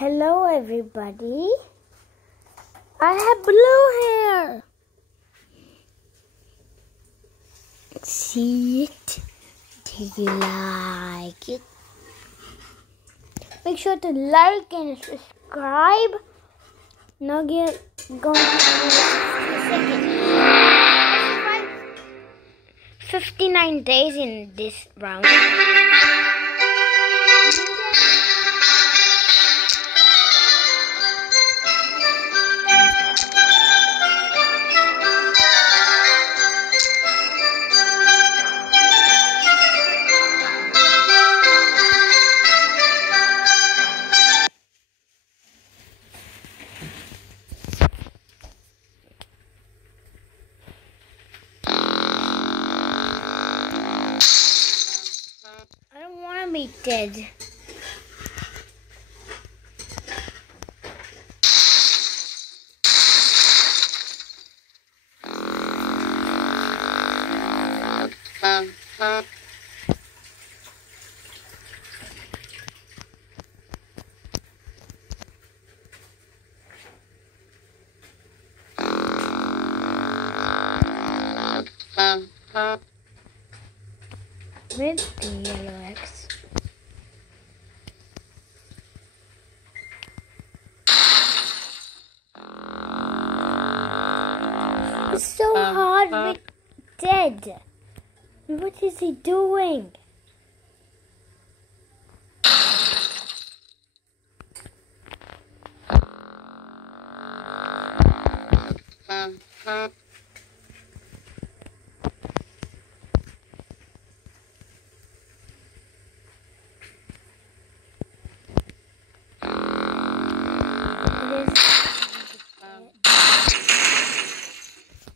Hello everybody. I have blue hair. See it? Do you like it? Make sure to like and subscribe. Now going to 59 days in this round. I don't want to be dead. With the yellow X. It's so hard with dead. What is he doing?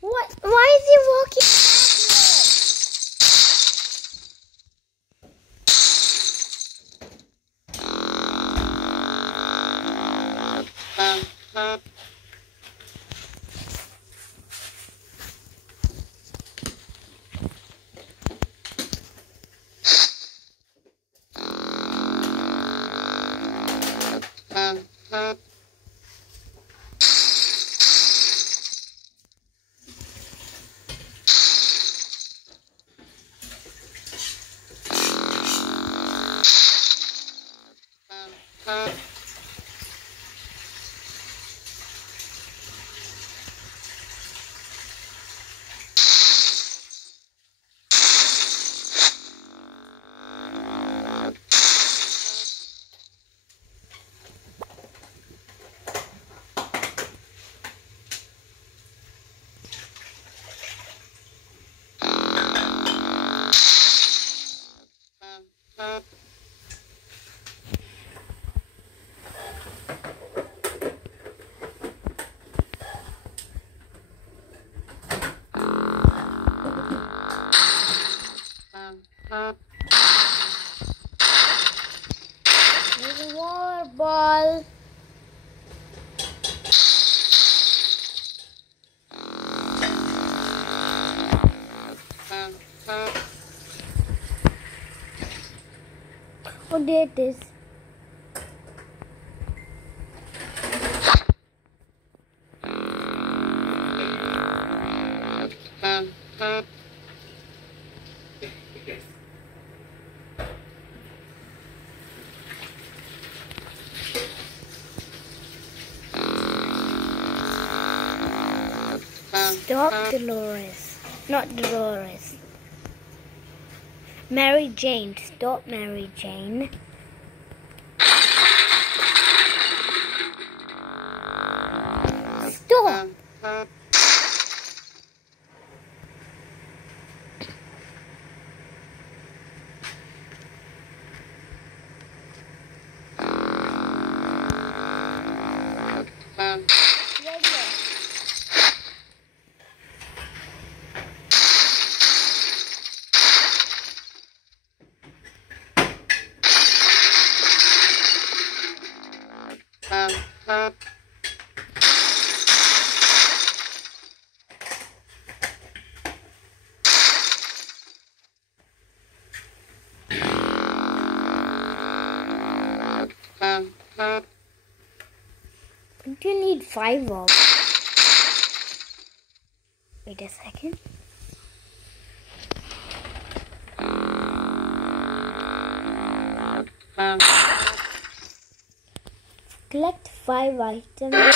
What? Why is he walking backwards? There's a water ball. Oh, there it is. Stop, Dolores. Not Dolores. Mary Jane. Stop, Mary Jane. Stop. You need 5 of. Wait a second. Collect 5 items.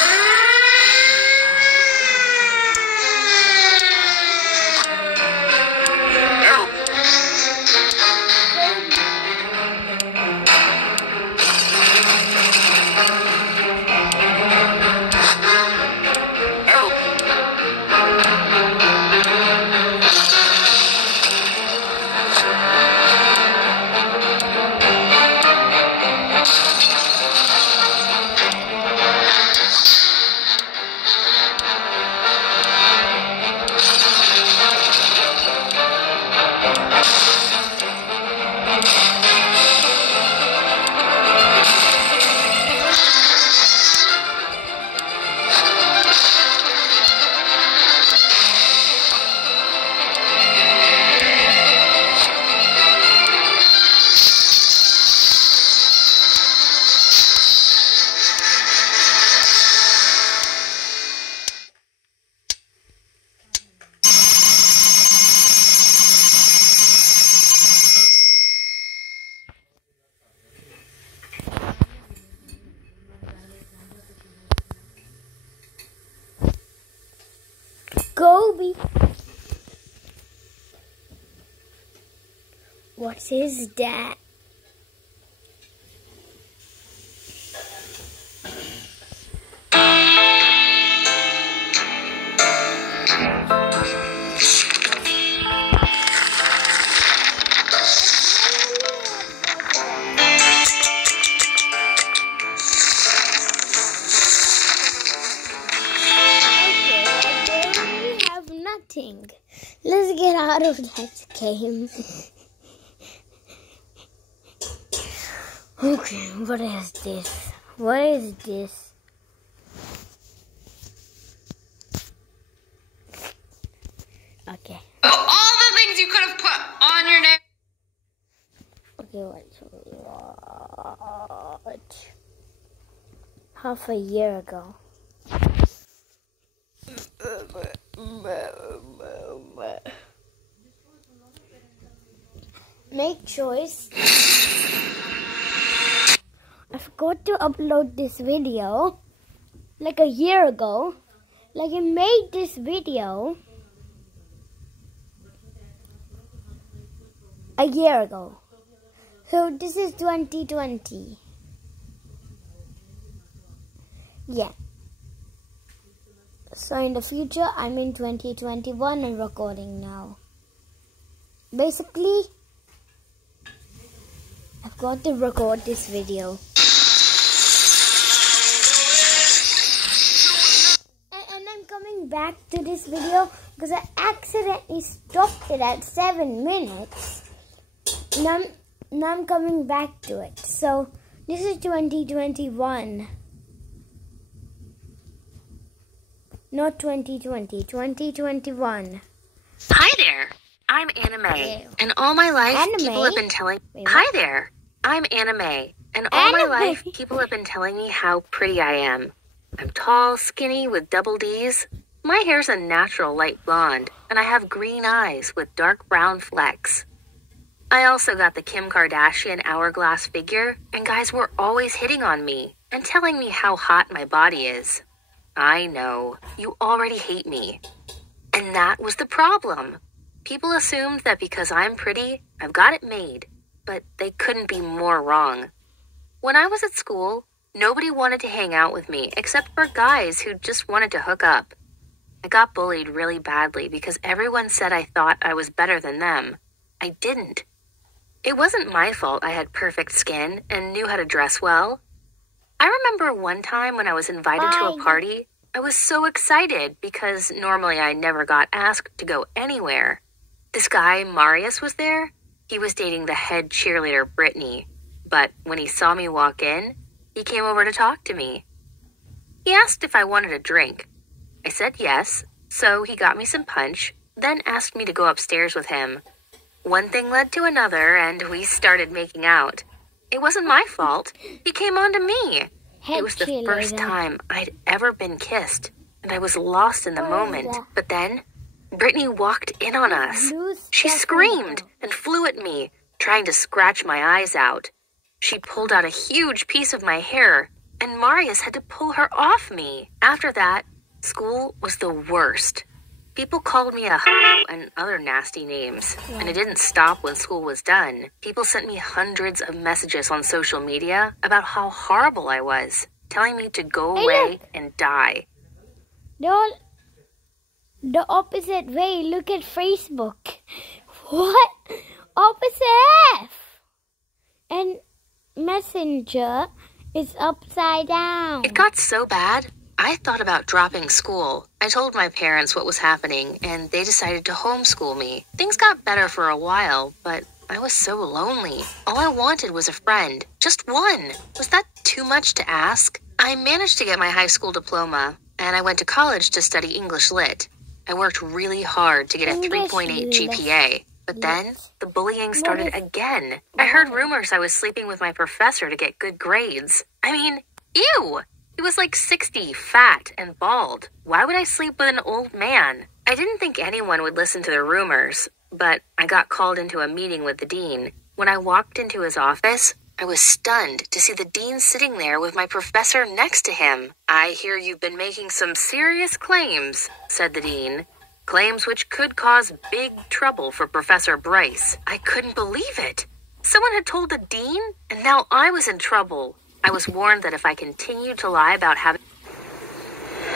Gobi. What is that? Let's get out of that game. Okay, what is this? What is this? Okay. All the things you could have put on your name. Okay, what? Half a year ago. Make choice. I forgot to upload this video like a year ago. Like I made this video a year ago. So this is 2020. Yeah. So in the future, I'm in 2021 and recording now. Basically, I've got to record this video. And I'm coming back to this video because I accidentally stopped it at 7 minutes. Now I'm coming back to it. So this is 2021. Not 2020, 2021. Hi there, I'm Anna Mae, and all my life people have been telling me. Hi there, I'm Anna Mae, and all my life people have been telling me how pretty I am. I'm tall, skinny, with double D's. My hair's a natural light blonde, and I have green eyes with dark brown flecks. I also got the Kim Kardashian hourglass figure, and guys were always hitting on me and telling me how hot my body is. I know, you already hate me. And that was the problem. People assumed that because I'm pretty, I've got it made, but they couldn't be more wrong. When I was at school, nobody wanted to hang out with me except for guys who just wanted to hook up. I got bullied really badly because everyone said I thought I was better than them. I didn't. It wasn't my fault I had perfect skin and knew how to dress well. I remember one time when I was invited to a party, I was so excited because normally I never got asked to go anywhere. This guy, Marius, was there. He was dating the head cheerleader, Brittany. But when he saw me walk in, he came over to talk to me. He asked if I wanted a drink. I said yes, so he got me some punch, then asked me to go upstairs with him. One thing led to another, and we started making out. It wasn't my fault. He came on to me. It was the first time I'd ever been kissed, and I was lost in the moment. But then, Brittany walked in on us. She screamed and flew at me, trying to scratch my eyes out. She pulled out a huge piece of my hair, and Marius had to pull her off me. After that, school was the worst. People called me a hoe and other nasty names, and it didn't stop when school was done. People sent me hundreds of messages on social media about how horrible I was, telling me to go away and die. The opposite way. Look at Facebook. What? Opposite. And Messenger is upside down. It got so bad, I thought about dropping school. I told my parents what was happening, and they decided to homeschool me. Things got better for a while, but I was so lonely. All I wanted was a friend. Just one. Was that too much to ask? I managed to get my high school diploma, and I went to college to study English Lit. I worked really hard to get a 3.8 GPA. But then, the bullying started again. I heard rumors I was sleeping with my professor to get good grades. I mean, ew! He was like 60, fat, and bald. Why would I sleep with an old man? I didn't think anyone would listen to the rumors, but I got called into a meeting with the dean. When I walked into his office, I was stunned to see the dean sitting there with my professor next to him. "I hear you've been making some serious claims," said the dean. Claims which could cause big trouble for Professor Bryce. I couldn't believe it. Someone had told the dean, and now I was in trouble. I was warned that if I continued to lie about having...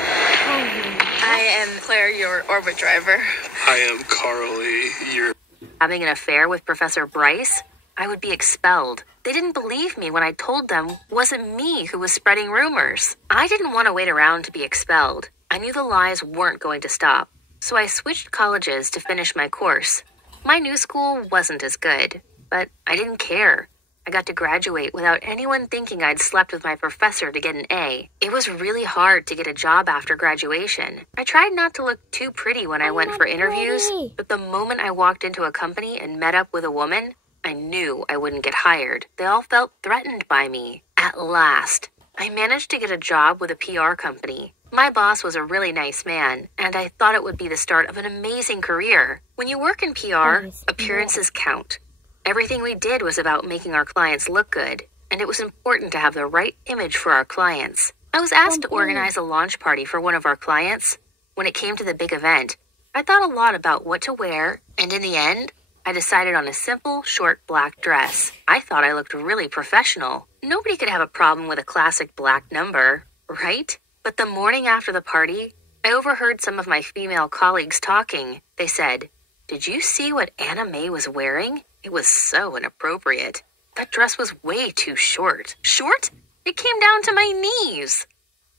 I am Claire, your orbit driver. I am Carly, your... having an affair with Professor Bryce, I would be expelled. They didn't believe me when I told them it wasn't me who was spreading rumors. I didn't want to wait around to be expelled. I knew the lies weren't going to stop. So I switched colleges to finish my course. My new school wasn't as good, but I didn't care. I got to graduate without anyone thinking I'd slept with my professor to get an A. It was really hard to get a job after graduation. I tried not to look too pretty when I went for interviews, but the moment I walked into a company and met up with a woman, I knew I wouldn't get hired. They all felt threatened by me. At last, I managed to get a job with a PR company. My boss was a really nice man, and I thought it would be the start of an amazing career. When you work in PR, appearances count. Everything we did was about making our clients look good, and it was important to have the right image for our clients. I was asked to organize a launch party for one of our clients. When it came to the big event, I thought a lot about what to wear, and in the end, I decided on a simple, short black dress. I thought I looked really professional. Nobody could have a problem with a classic black number, right? But the morning after the party, I overheard some of my female colleagues talking. They said, "Did you see what Anna May was wearing? It was so inappropriate. That dress was way too short." Short? It came down to my knees.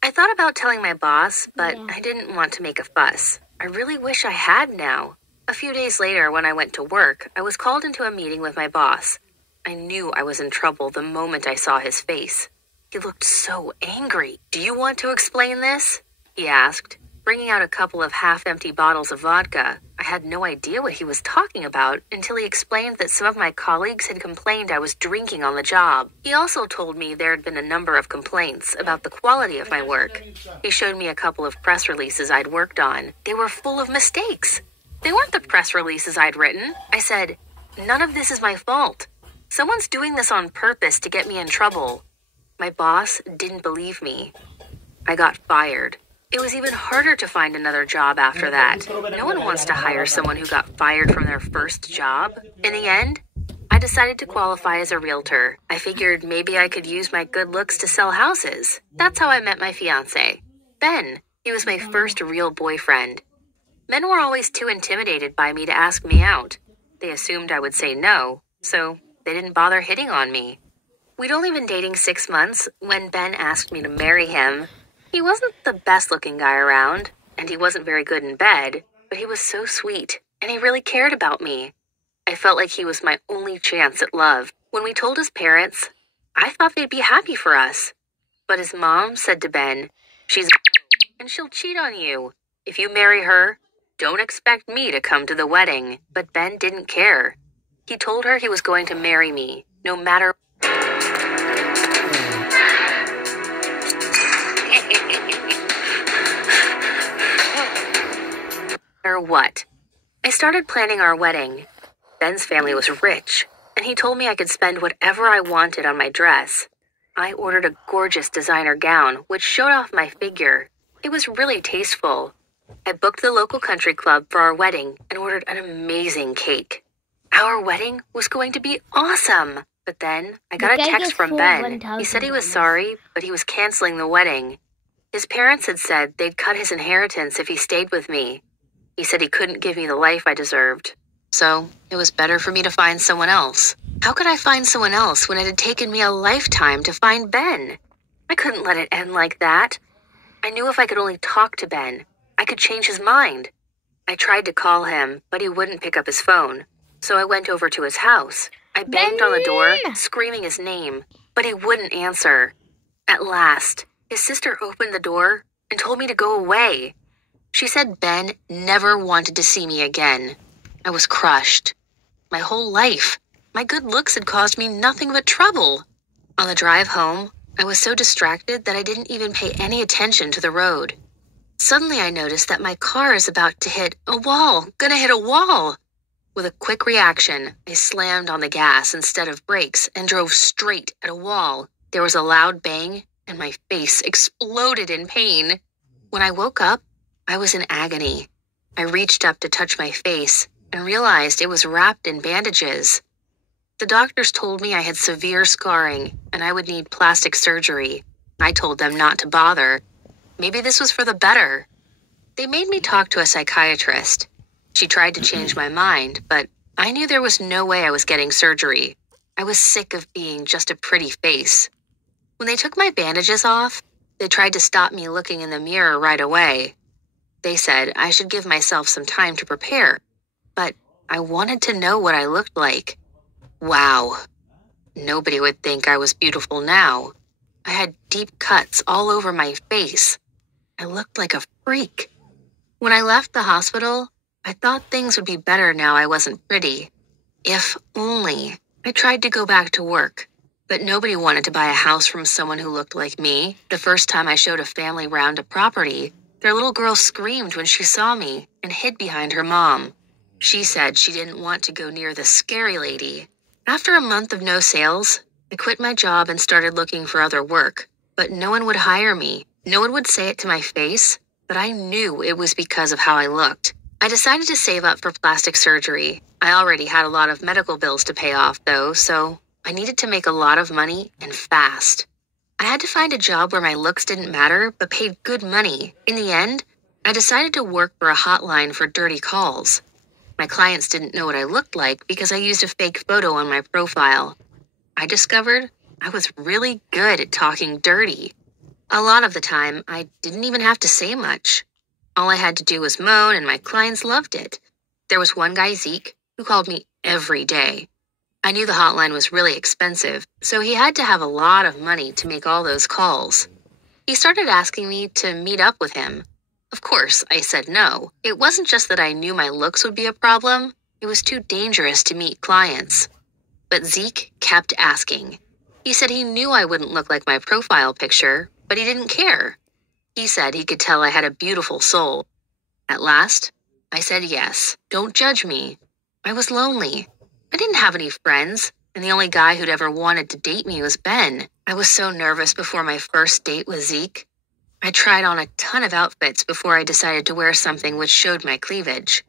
I thought about telling my boss, but I didn't want to make a fuss. I really wish I had now. A few days later, when I went to work, I was called into a meeting with my boss. I knew I was in trouble the moment I saw his face. He looked so angry. "Do you want to explain this?" he asked, bringing out a couple of half-empty bottles of vodka. I had no idea what he was talking about until he explained that some of my colleagues had complained I was drinking on the job. He also told me there had been a number of complaints about the quality of my work. He showed me a couple of press releases I'd worked on. They were full of mistakes. They weren't the press releases I'd written. I said, "None of this is my fault. Someone's doing this on purpose to get me in trouble." My boss didn't believe me. I got fired. It was even harder to find another job after that. No one wants to hire someone who got fired from their first job. In the end, I decided to qualify as a realtor. I figured maybe I could use my good looks to sell houses. That's how I met my fiancé, Ben. He was my first real boyfriend. Men were always too intimidated by me to ask me out. They assumed I would say no, so they didn't bother hitting on me. We'd only been dating 6 months when Ben asked me to marry him. He wasn't the best-looking guy around, and he wasn't very good in bed, but he was so sweet, and he really cared about me. I felt like he was my only chance at love. When we told his parents, I thought they'd be happy for us. But his mom said to Ben, "She's and she'll cheat on you. If you marry her, don't expect me to come to the wedding." But Ben didn't care. He told her he was going to marry me, no matter what. I started planning our wedding. Ben's family was rich, and he told me I could spend whatever I wanted on my dress. I ordered a gorgeous designer gown, which showed off my figure. It was really tasteful. I booked the local country club for our wedding and ordered an amazing cake. Our wedding was going to be awesome. But then I got a text from Ben. He said he was sorry, but he was canceling the wedding. His parents had said they'd cut his inheritance if he stayed with me. He said he couldn't give me the life I deserved. So it was better for me to find someone else. How could I find someone else when it had taken me a lifetime to find Ben? I couldn't let it end like that. I knew if I could only talk to Ben, I could change his mind. I tried to call him, but he wouldn't pick up his phone. So I went over to his house. I banged on the door, screaming his name, but he wouldn't answer. At last, his sister opened the door and told me to go away. She said Ben never wanted to see me again. I was crushed. My whole life, my good looks had caused me nothing but trouble. On the drive home, I was so distracted that I didn't even pay any attention to the road. Suddenly I noticed that my car is about to hit a wall, gonna hit a wall. With a quick reaction, I slammed on the gas instead of brakes and drove straight at a wall. There was a loud bang, and my face exploded in pain. When I woke up, I was in agony. I reached up to touch my face and realized it was wrapped in bandages. The doctors told me I had severe scarring and I would need plastic surgery. I told them not to bother. Maybe this was for the better. They made me talk to a psychiatrist. She tried to change my mind, but I knew there was no way I was getting surgery. I was sick of being just a pretty face. When they took my bandages off, they tried to stop me looking in the mirror right away. They said I should give myself some time to prepare, but I wanted to know what I looked like. Wow. Nobody would think I was beautiful now. I had deep cuts all over my face. I looked like a freak. When I left the hospital, I thought things would be better now I wasn't pretty. If only. I tried to go back to work, but nobody wanted to buy a house from someone who looked like me. The first time I showed a family round a property, their little girl screamed when she saw me and hid behind her mom. She said she didn't want to go near the scary lady. After a month of no sales, I quit my job and started looking for other work, but no one would hire me. No one would say it to my face, but I knew it was because of how I looked. I decided to save up for plastic surgery. I already had a lot of medical bills to pay off, though, so I needed to make a lot of money and fast. I had to find a job where my looks didn't matter, but paid good money. In the end, I decided to work for a hotline for dirty calls. My clients didn't know what I looked like because I used a fake photo on my profile. I discovered I was really good at talking dirty. A lot of the time, I didn't even have to say much. All I had to do was moan, and my clients loved it. There was one guy, Zeke, who called me every day. I knew the hotline was really expensive, so he had to have a lot of money to make all those calls. He started asking me to meet up with him. Of course, I said no. It wasn't just that I knew my looks would be a problem. It was too dangerous to meet clients. But Zeke kept asking. He said he knew I wouldn't look like my profile picture, but he didn't care. He said he could tell I had a beautiful soul. At last, I said yes. Don't judge me. I was lonely. I didn't have any friends, and the only guy who'd ever wanted to date me was Ben. I was so nervous before my first date with Zeke. I tried on a ton of outfits before I decided to wear something which showed my cleavage.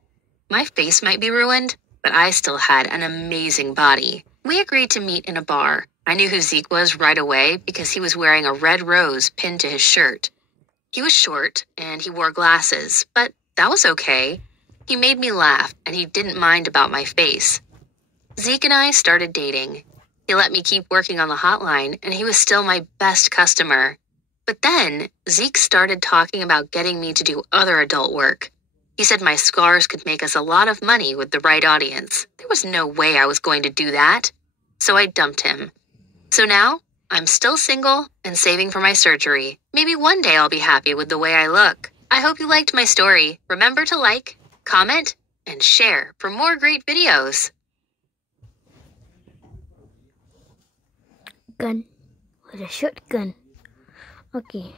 My face might be ruined, but I still had an amazing body. We agreed to meet in a bar. I knew who Zeke was right away because he was wearing a red rose pinned to his shirt. He was short, and he wore glasses, but that was okay. He made me laugh, and he didn't mind about my face. Zeke and I started dating. He let me keep working on the hotline, and he was still my best customer. But then, Zeke started talking about getting me to do other adult work. He said my scars could make us a lot of money with the right audience. There was no way I was going to do that. So I dumped him. So now, I'm still single and saving for my surgery. Maybe one day I'll be happy with the way I look. I hope you liked my story. Remember to like, comment, and share for more great videos. Gun with a shotgun. Okay,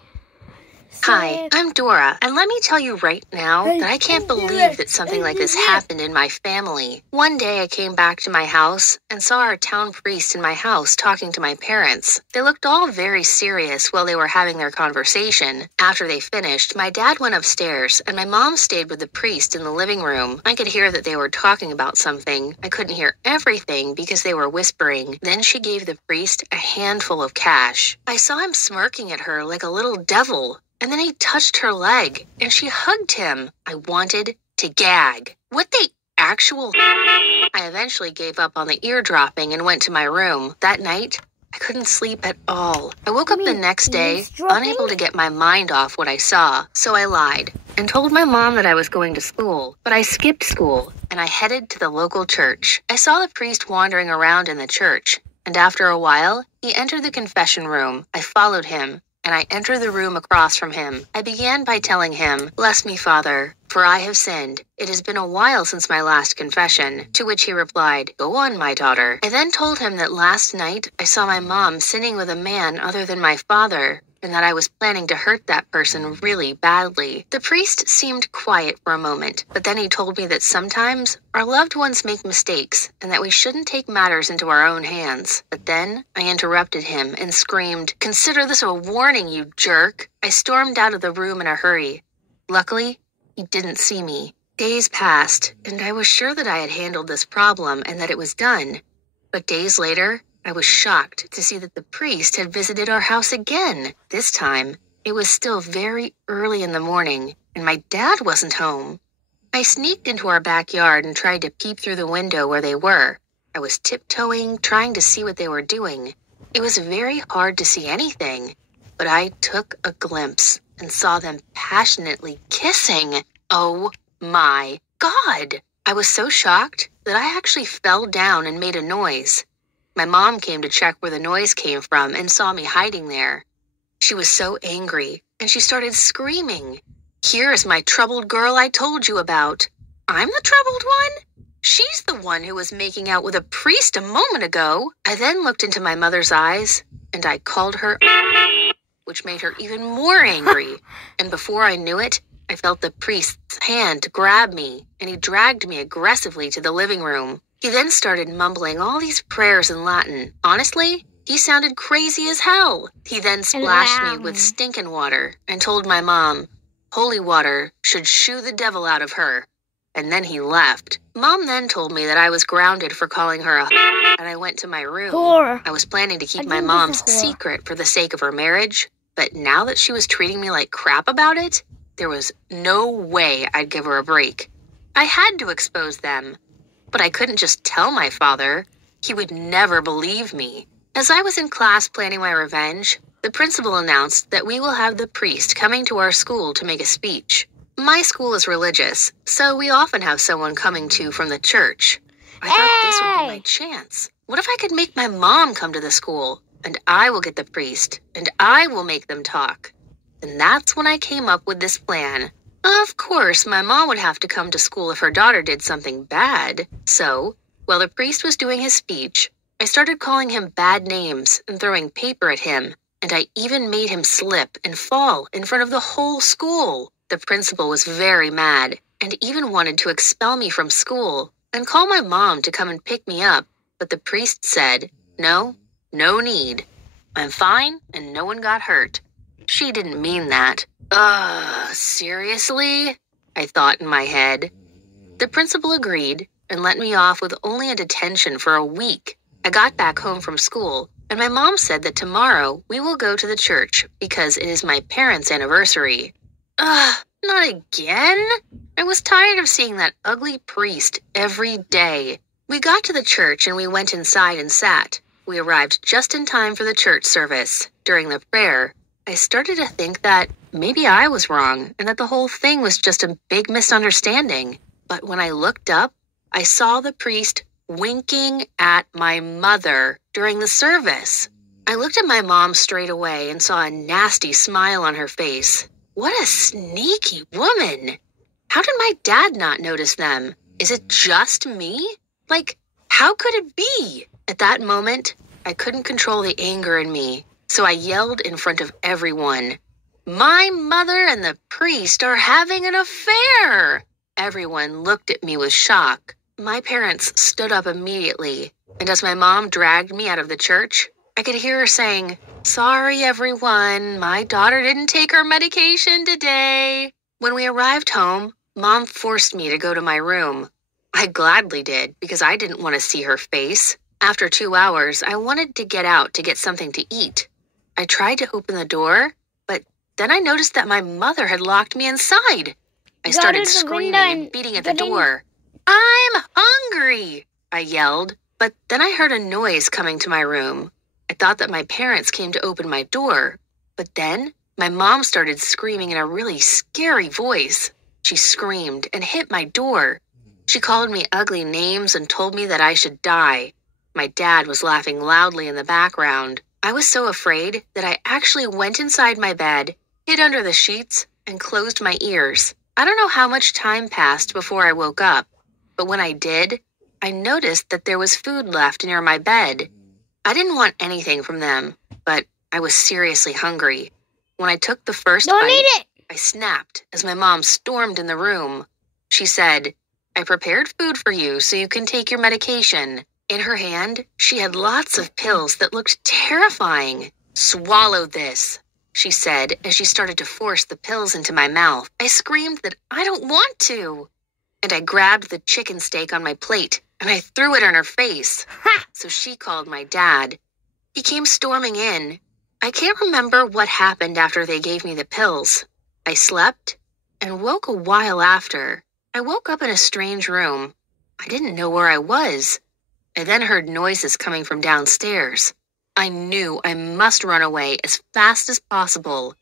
Hi, I'm Dora, and let me tell you right now that I can't believe that something like this happened in my family. One day I came back to my house and saw our town priest in my house talking to my parents. They looked all very serious while they were having their conversation. After they finished, my dad went upstairs, and my mom stayed with the priest in the living room. I could hear that they were talking about something. I couldn't hear everything because they were whispering. Then she gave the priest a handful of cash. I saw him smirking at her like a little devil. And then he touched her leg, and she hugged him. I wanted to gag. What the actual... I eventually gave up on the eardropping and went to my room. That night, I couldn't sleep at all. I woke up the next day, unable to get my mind off what I saw, so I lied and told my mom that I was going to school. But I skipped school, and I headed to the local church. I saw the priest wandering around in the church, and after a while, he entered the confession room. I followed him, and I entered the room across from him. I began by telling him, "Bless me, Father, for I have sinned. It has been a while since my last confession." To which he replied, "Go on, my daughter." I then told him that last night I saw my mom sinning with a man other than my father, and that I was planning to hurt that person really badly. The priest seemed quiet for a moment, but then he told me that sometimes our loved ones make mistakes and that we shouldn't take matters into our own hands. But then I interrupted him and screamed, "Consider this a warning, you jerk!" I stormed out of the room in a hurry. Luckily, he didn't see me. Days passed, and I was sure that I had handled this problem and that it was done. But days later, I was shocked to see that the priest had visited our house again. This time, it was still very early in the morning, and my dad wasn't home. I sneaked into our backyard and tried to peep through the window where they were. I was tiptoeing, trying to see what they were doing. It was very hard to see anything, but I took a glimpse and saw them passionately kissing. Oh my God! I was so shocked that I actually fell down and made a noise. My mom came to check where the noise came from and saw me hiding there. She was so angry, and she started screaming, "Here is my troubled girl I told you about." I'm the troubled one? She's the one who was making out with a priest a moment ago. I then looked into my mother's eyes, and I called her, which made her even more angry. And before I knew it, I felt the priest's hand grab me, and he dragged me aggressively to the living room. He then started mumbling all these prayers in Latin. Honestly, he sounded crazy as hell. He then splashed me with stinking water and told my mom, holy water should shoo the devil out of her. And then he left. Mom then told me that I was grounded for calling her a and I went to my room. I was planning to keep my mom's secret for the sake of her marriage, but now that she was treating me like crap about it, there was no way I'd give her a break. I had to expose them. But I couldn't just tell my father. He would never believe me. As I was in class planning my revenge, the principal announced that we will have the priest coming to our school to make a speech. My school is religious, so we often have someone coming to from the church. I thought this would be my chance. What if I could make my mom come to the school, and I will get the priest, and I will make them talk? And that's when I came up with this plan. Of course, my mom would have to come to school if her daughter did something bad. So, while the priest was doing his speech, I started calling him bad names and throwing paper at him, and I even made him slip and fall in front of the whole school. The principal was very mad and even wanted to expel me from school and call my mom to come and pick me up, but the priest said, no need. I'm fine and no one got hurt. She didn't mean that. Seriously? I thought in my head. The principal agreed and let me off with only a detention for a week. I got back home from school, and my mom said that tomorrow we will go to the church because it is my parents' anniversary. Not again? I was tired of seeing that ugly priest every day. We got to the church and we went inside and sat. We arrived just in time for the church service. During the prayer, I started to think that maybe I was wrong and that the whole thing was just a big misunderstanding. But when I looked up, I saw the priest winking at my mother during the service. I looked at my mom straight away and saw a nasty smile on her face. What a sneaky woman! How did my dad not notice them? Is it just me? Like, how could it be? At that moment, I couldn't control the anger in me, so I yelled in front of everyone, My mother and the priest are having an affair. Everyone looked at me with shock. My parents stood up immediately, and as my mom dragged me out of the church, I could hear her saying, "Sorry, everyone, my daughter didn't take her medication today." When we arrived home, Mom forced me to go to my room. I gladly did because I didn't want to see her face. After 2 hours, I wanted to get out to get something to eat. I tried to open the door, but then I noticed that my mother had locked me inside. I started screaming and beating at the door. "I'm hungry," I yelled, but then I heard a noise coming to my room. I thought that my parents came to open my door, but then my mom started screaming in a really scary voice. She screamed and hit my door. She called me ugly names and told me that I should die. My dad was laughing loudly in the background. I was so afraid that I actually went inside my bed, hid under the sheets, and closed my ears. I don't know how much time passed before I woke up, but when I did, I noticed that there was food left near my bed. I didn't want anything from them, but I was seriously hungry. When I took the first bite, I snapped as my mom stormed in the room. She said, "I prepared food for you so you can take your medication." In her hand, she had lots of pills that looked terrifying. "Swallow this," she said as she started to force the pills into my mouth. I screamed that I don't want to. And I grabbed the chicken steak on my plate and I threw it in her face. So she called my dad. He came storming in. I can't remember what happened after they gave me the pills. I slept and woke a while after. I woke up in a strange room. I didn't know where I was. I then heard noises coming from downstairs. I knew I must run away as fast as possible.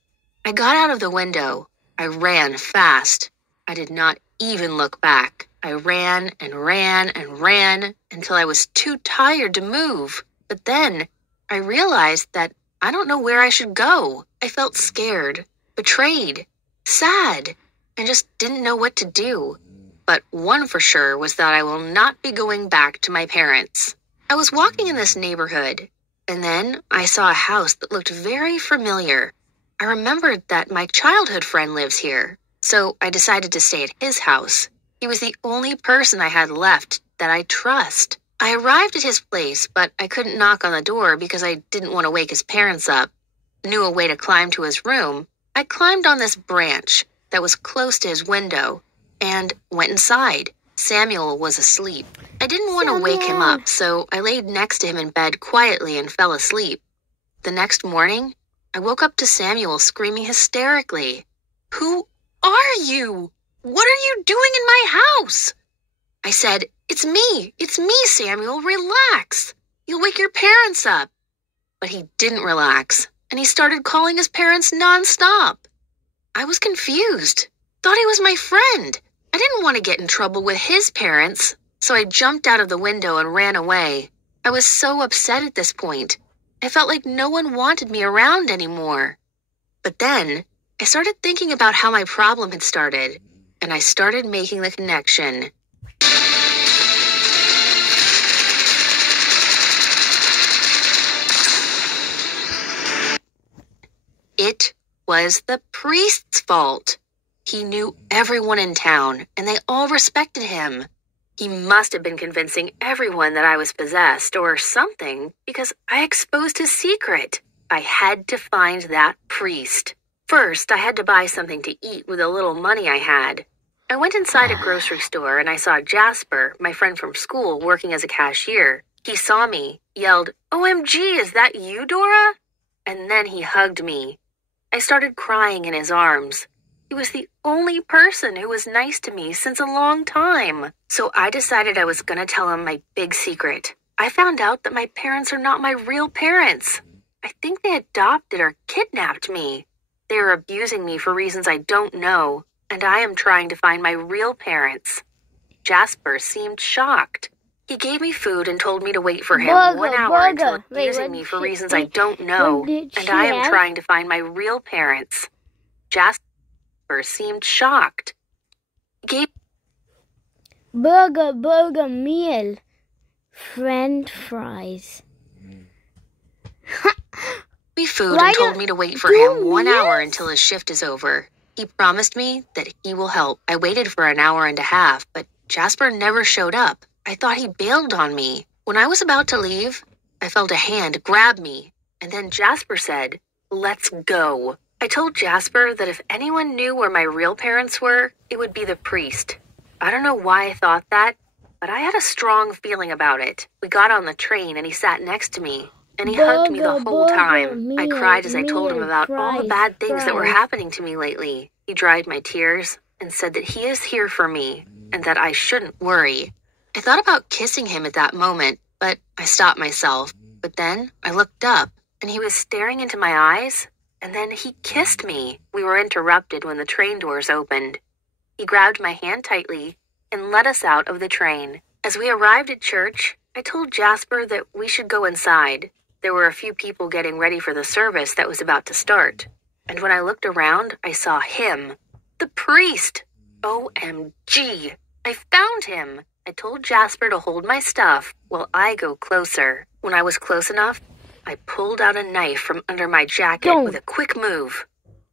I got out of the window. I ran fast. I did not even look back. I ran and ran and ran until I was too tired to move. But then I realized that I don't know where I should go. I felt scared, betrayed, sad, and just didn't know what to do. But one for sure was that I will not be going back to my parents. I was walking in this neighborhood, and then I saw a house that looked very familiar. I remembered that my childhood friend lives here, so I decided to stay at his house. He was the only person I had left that I trust. I arrived at his place, but I couldn't knock on the door because I didn't want to wake his parents up. I knew a way to climb to his room. I climbed on this branch that was close to his window and went inside. Samuel was asleep. I didn't want to wake him up, so I laid next to him in bed quietly and fell asleep. The next morning, I woke up to Samuel screaming hysterically. "Who are you? What are you doing in my house?" I said, It's me, Samuel, relax. You'll wake your parents up." But he didn't relax, and he started calling his parents nonstop. I was confused, thought he was my friend. I didn't want to get in trouble with his parents, so I jumped out of the window and ran away. I was so upset at this point. I felt like no one wanted me around anymore. But then, I started thinking about how my problem had started, and I started making the connection. It was the priest's fault. He knew everyone in town, and they all respected him. He must have been convincing everyone that I was possessed or something, because I exposed his secret. I had to find that priest. First, I had to buy something to eat with the little money I had. I went inside a grocery store and I saw Jasper, my friend from school, working as a cashier. He saw me, yelled, "OMG, is that you, Dora?" And then he hugged me. I started crying in his arms. He was the only person who was nice to me since a long time. So I decided I was going to tell him my big secret. I found out that my parents are not my real parents. I think they adopted or kidnapped me. They are abusing me for reasons I don't know, and I am trying to find my real parents. Jasper seemed shocked. He gave me food and told me to wait for him 1 hour until abusing me for reasons I don't know, and I am trying to find my real parents. Jasper seemed shocked. He gave burger meal, French fries. Me food and told me to wait for him 1 hour until his shift is over. He promised me that he will help. I waited for an hour and a half, but Jasper never showed up. I thought he bailed on me. When I was about to leave, I felt a hand grab me, and then Jasper said, "Let's go." I told Jasper that if anyone knew where my real parents were, it would be the priest. I don't know why I thought that, but I had a strong feeling about it. We got on the train and he sat next to me, and he hugged me the whole time. I cried as I told him about all the bad things that were happening to me lately. He dried my tears and said that he is here for me and that I shouldn't worry. I thought about kissing him at that moment, but I stopped myself. But then I looked up, and he was staring into my eyes, and then he kissed me. We were interrupted when the train doors opened. He grabbed my hand tightly and led us out of the train. As we arrived at church, I told Jasper that we should go inside. There were a few people getting ready for the service that was about to start. And when I looked around, I saw him. The priest! OMG! I found him! I told Jasper to hold my stuff while I go closer. When I was close enough, I pulled out a knife from under my jacket with a quick move.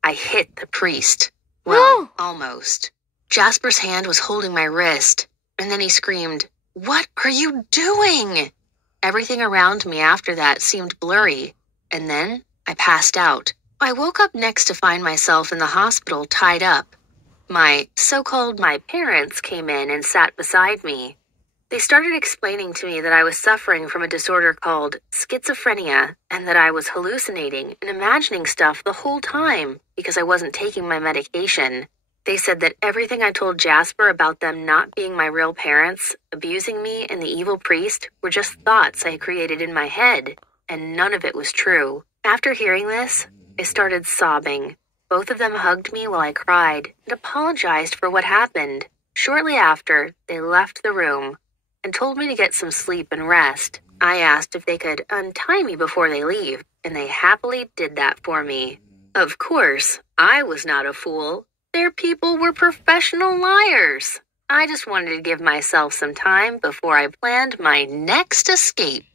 I hit the priest. Well, almost. Jasper's hand was holding my wrist, and then he screamed, "What are you doing?" Everything around me after that seemed blurry, and then I passed out. I woke up next to find myself in the hospital tied up. My parents came in and sat beside me. They started explaining to me that I was suffering from a disorder called schizophrenia and that I was hallucinating and imagining stuff the whole time because I wasn't taking my medication. They said that everything I told Jasper about them not being my real parents, abusing me, and the evil priest were just thoughts I created in my head, and none of it was true. After hearing this, I started sobbing. Both of them hugged me while I cried and apologized for what happened. Shortly after, they left the room and told me to get some sleep and rest. I asked if they could untie me before they leave, and they happily did that for me. Of course, I was not a fool. Their people were professional liars. I just wanted to give myself some time before I planned my next escape.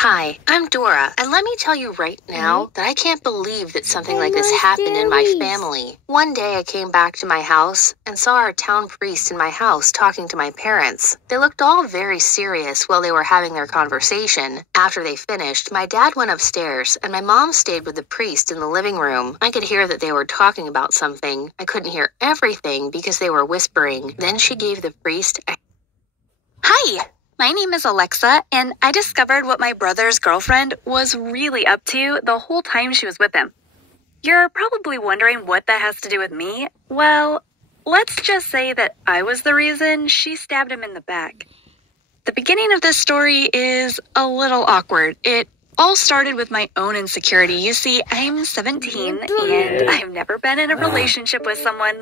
Hi, I'm Dora, and let me tell you right now that I can't believe that something like this happened in my family. One day I came back to my house and saw our town priest in my house talking to my parents. They looked all very serious while they were having their conversation. After they finished, my dad went upstairs, and my mom stayed with the priest in the living room. I could hear that they were talking about something. I couldn't hear everything because they were whispering. Then she gave the priest a... Hi! My name is Alexa, and I discovered what my brother's girlfriend was really up to the whole time she was with him. You're probably wondering what that has to do with me. Well, let's just say that I was the reason she stabbed him in the back. The beginning of this story is a little awkward. It all started with my own insecurity. You see, I'm 17, and I've never been in a relationship with someone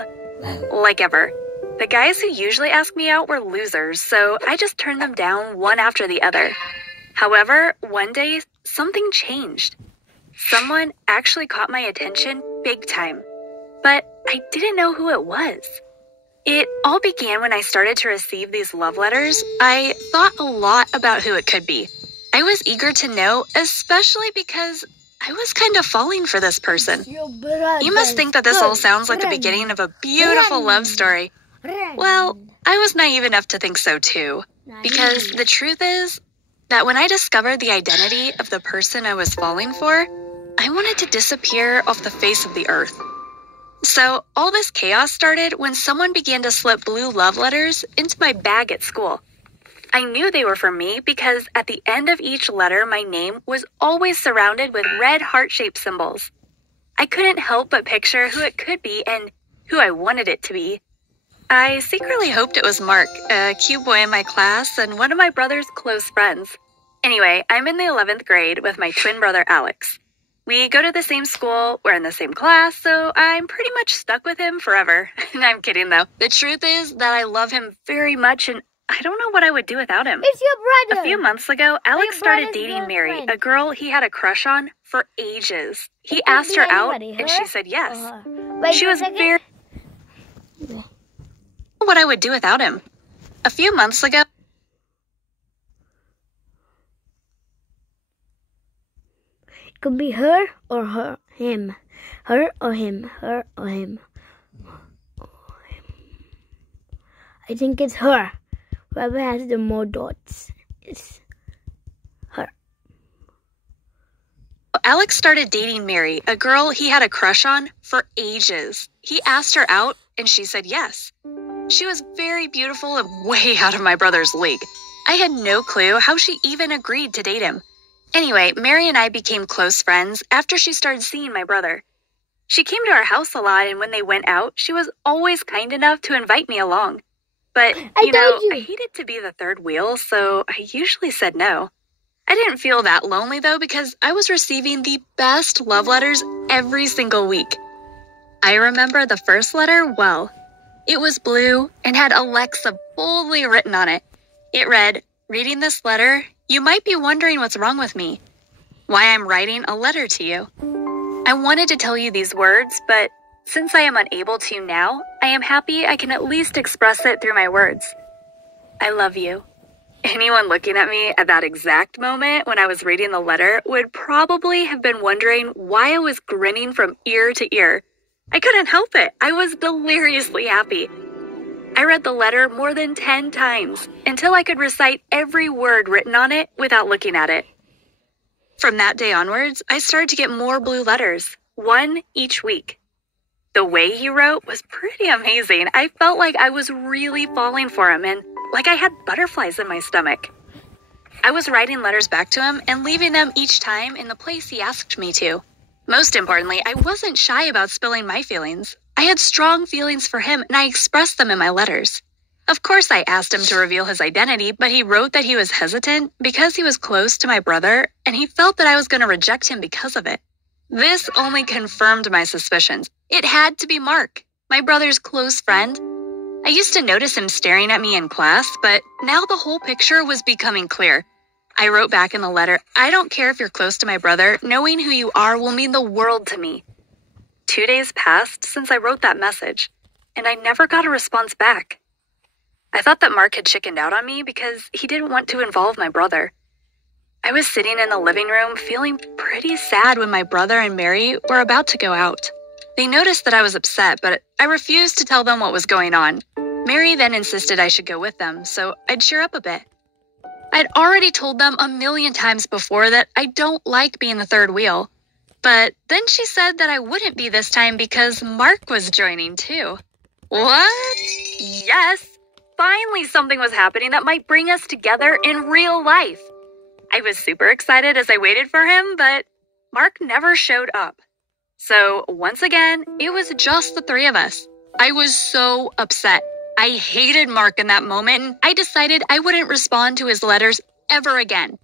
like ever. The guys who usually ask me out were losers, so I just turned them down one after the other. However, one day, something changed. Someone actually caught my attention big time, but I didn't know who it was. It all began when I started to receive these love letters. I thought a lot about who it could be. I was eager to know, especially because I was kind of falling for this person. You must think that this all sounds like the beginning of a beautiful love story. Well, I was naive enough to think so too, because the truth is that when I discovered the identity of the person I was falling for, I wanted to disappear off the face of the earth. So all this chaos started when someone began to slip blue love letters into my bag at school. I knew they were for me because at the end of each letter, my name was always surrounded with red heart-shaped symbols. I couldn't help but picture who it could be and who I wanted it to be. I secretly hoped it was Mark, a cute boy in my class and one of my brother's close friends. Anyway, I'm in the 11th grade with my twin brother Alex. We go to the same school, we're in the same class, so I'm pretty much stuck with him forever. I'm kidding though. The truth is that I love him very much and I don't know what I would do without him. It's your brother. A few months ago, Alex started dating Mary, a girl he had a crush on for ages. He asked her out and she said yes. She was very... What I would do without him. A few months ago, Could be her or him. Her or him. Her or him. I think it's her. Whoever has the more dots is her. Alex started dating Mary, a girl he had a crush on for ages. He asked her out, and she said yes. She was very beautiful and way out of my brother's league. I had no clue how she even agreed to date him. Anyway, Mary and I became close friends after she started seeing my brother. She came to our house a lot, and when they went out, she was always kind enough to invite me along. But, I hated to be the third wheel, so I usually said no. I didn't feel that lonely, though, because I was receiving the best love letters every single week. I remember the first letter well. It was blue and had Alexa boldly written on it. It read, "Reading this letter, you might be wondering what's wrong with me. Why I'm writing a letter to you. I wanted to tell you these words, but since I am unable to now, I am happy I can at least express it through my words. I love you." Anyone looking at me at that exact moment when I was reading the letter would probably have been wondering why I was grinning from ear to ear. I couldn't help it. I was deliriously happy. I read the letter more than 10 times until I could recite every word written on it without looking at it. From that day onwards, I started to get more blue letters, one each week. The way he wrote was pretty amazing. I felt like I was really falling for him and like I had butterflies in my stomach. I was writing letters back to him and leaving them each time in the place he asked me to. Most importantly, I wasn't shy about spilling my feelings. I had strong feelings for him, and I expressed them in my letters. Of course, I asked him to reveal his identity, but he wrote that he was hesitant because he was close to my brother, and he felt that I was going to reject him because of it. This only confirmed my suspicions. It had to be Mark, my brother's close friend. I used to notice him staring at me in class, but now the whole picture was becoming clear. I wrote back in the letter, "I don't care if you're close to my brother. Knowing who you are will mean the world to me." 2 days passed since I wrote that message, and I never got a response back. I thought that Mark had chickened out on me because he didn't want to involve my brother. I was sitting in the living room feeling pretty sad when my brother and Mary were about to go out. They noticed that I was upset, but I refused to tell them what was going on. Mary then insisted I should go with them, so I'd cheer up a bit. I'd already told them a million times before that I don't like being the third wheel. But then she said that I wouldn't be this time because Mark was joining too. What? Yes! Finally something was happening that might bring us together in real life. I was super excited as I waited for him, but Mark never showed up. So once again, it was just the three of us. I was so upset. I hated Mark in that moment, and I decided I wouldn't respond to his letters ever again.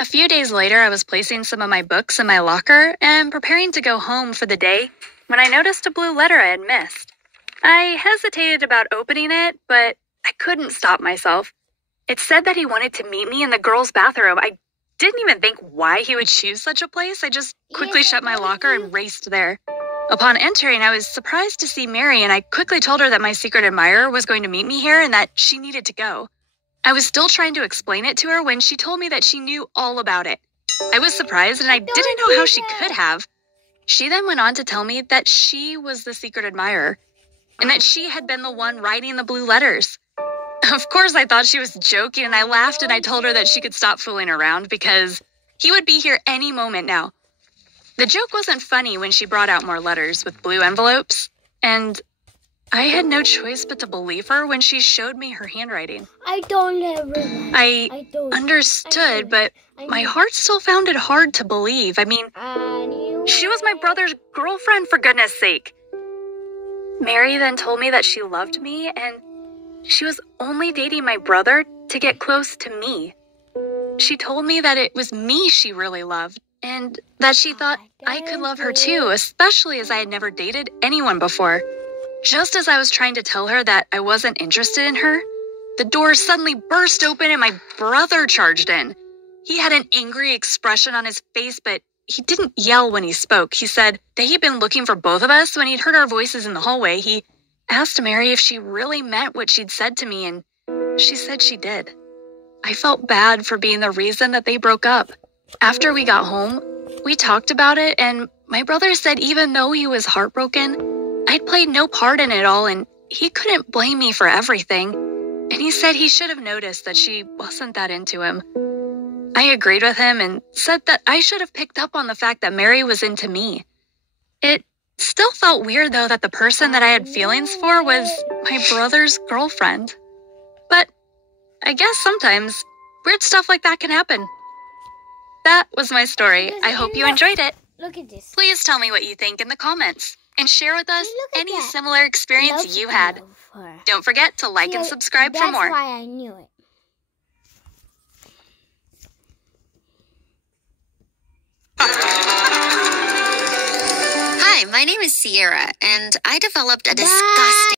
A few days later, I was placing some of my books in my locker and preparing to go home for the day when I noticed a blue letter I had missed. I hesitated about opening it, but I couldn't stop myself. It said that he wanted to meet me in the girls' bathroom. I didn't even think why he would choose such a place. I just quickly shut my locker and raced there. Upon entering, I was surprised to see Mary, and I quickly told her that my secret admirer was going to meet me here and that she needed to go. I was still trying to explain it to her when she told me that she knew all about it. I was surprised, and I didn't know how she could have. She then went on to tell me that she was the secret admirer, and that she had been the one writing the blue letters. Of course, I thought she was joking, and I laughed, and I told her that she could stop fooling around because he would be here any moment now. The joke wasn't funny when she brought out more letters with blue envelopes, and I had no choice but to believe her when she showed me her handwriting. I don't ever. I understood, but my heart still found it hard to believe. I mean, she was my brother's girlfriend, for goodness sake. Mary then told me that she loved me, and she was only dating my brother to get close to me. She told me that it was me she really loved, and that she thought I could love her too, especially as I had never dated anyone before. Just as I was trying to tell her that I wasn't interested in her, the door suddenly burst open and my brother charged in. He had an angry expression on his face, but he didn't yell when he spoke. He said that he'd been looking for both of us when he'd heard our voices in the hallway. He asked Mary if she really meant what she'd said to me, and she said she did. I felt bad for being the reason that they broke up. After we got home, we talked about it, and my brother said even though he was heartbroken, I'd played no part in it all, and he couldn't blame me for everything. And he said he should have noticed that she wasn't that into him. I agreed with him and said that I should have picked up on the fact that Mary was into me. It still felt weird, though, that the person that I had feelings for was my brother's girlfriend. But I guess sometimes weird stuff like that can happen. That was my story. I hope you enjoyed it. Look at this. Please tell me what you think in the comments and share with us any similar experience you had. Don't forget to like and subscribe for more. That's why I knew it. Hi, my name is Sierra, and I developed a disgusting